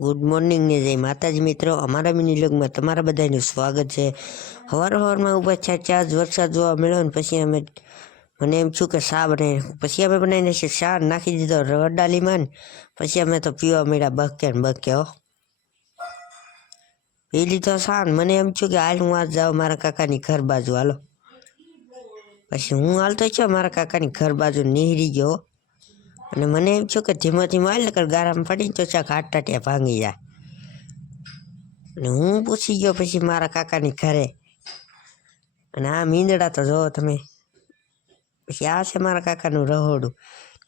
Good morning ને જય માતાજી મિત્રો, અમારા મિની વ્લોગમાં તમારા બધાનું સ્વાગત છે। સવારમાં ઉપર ચાર વરસાદ જોવા મળ્યો ને પછી મને એમ છું કે શા બને, પછી અમે બનાવીને શા નાખી દીધો રડાલીમાં ને પછી અમે તો પીવા મળ્યા બકે હો પી લીધો શા ને મને એમ છું કે હાલ હું આજ જાઉં મારા કાકાની ઘર બાજુ હાલો। પછી હું હાલતો છો મારા કાકાની ઘર બાજુ નીહરી ગયો અને મને એમ છું કે ધીમો હાલ નકર ગારામાં પડીને તો ચાક હાથ ટાટિયા ભાંગી જાય। અને હું પૂછી ગયો પછી મારા કાકાની ઘરે, અને આ મીંદડા તો જોવો તમે। પછી આ છે મારા કાકાનું રહોડું।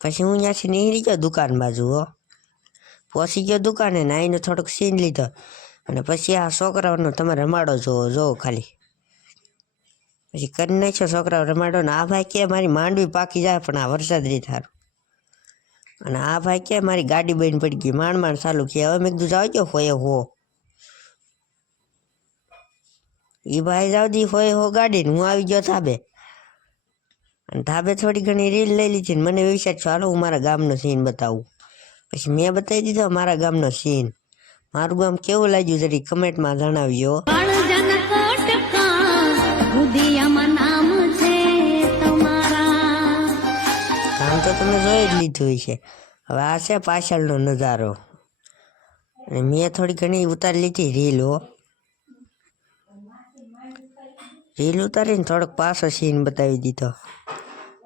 પછી હું ત્યાંથી નીકળી ગયો દુકાન બાજુ હો, પહોંચી ગયો દુકાને ને આવીને થોડોક સીન લીધો અને પછી આ છોકરાઓનો તમે રમાડો જોવો ખાલી। પછી કરી નાખ્યો છોકરાઓ રમાડો ને આ ભાઈ કે મારી માંડવી પાકી જાય પણ આ વરસાદ રીત સારું, અને આ ભાઈ કે મારી ગાડી બંધ પડી ગઈ માંડ ચાલુ કે હવે મેં કીધું જાવ ગયો હોય હો એ ભાઈ જાવ દી હોય હો ગાડી હું આવી ગયો ધાબે, અને ધાબે થોડી ઘણી રીલ લઈ લીધી ને મને વિચાર છો હાલો હું મારા ગામનો સીન બતાવું। પછી મેં બતાવી દીધો મારા ગામનો સીન। મારું ગામ કેવું લાગ્યું જરી કમેન્ટમાં જણાવજો। કામ તો તમે જોઈ જ લીધું છે। હવે આ છે પાછળનો નજારો, અને મેં થોડી ઘણી ઉતારી લીધી રીલ હો, રીલ ઉતારીને થોડોક પાછો સીન બતાવી દીધો।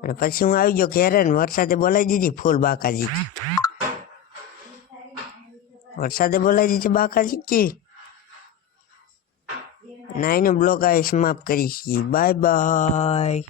અને પછી હું આવી ગયો ઘેરે ને વરસાદે બોલાવી દીધી ફૂલ બાકાજી, વરસાદે બોલાવી દીધી બાકાજી કી ના એનો બ્લોગ આ સમાપ્ત કરી છીએ। Bye bye.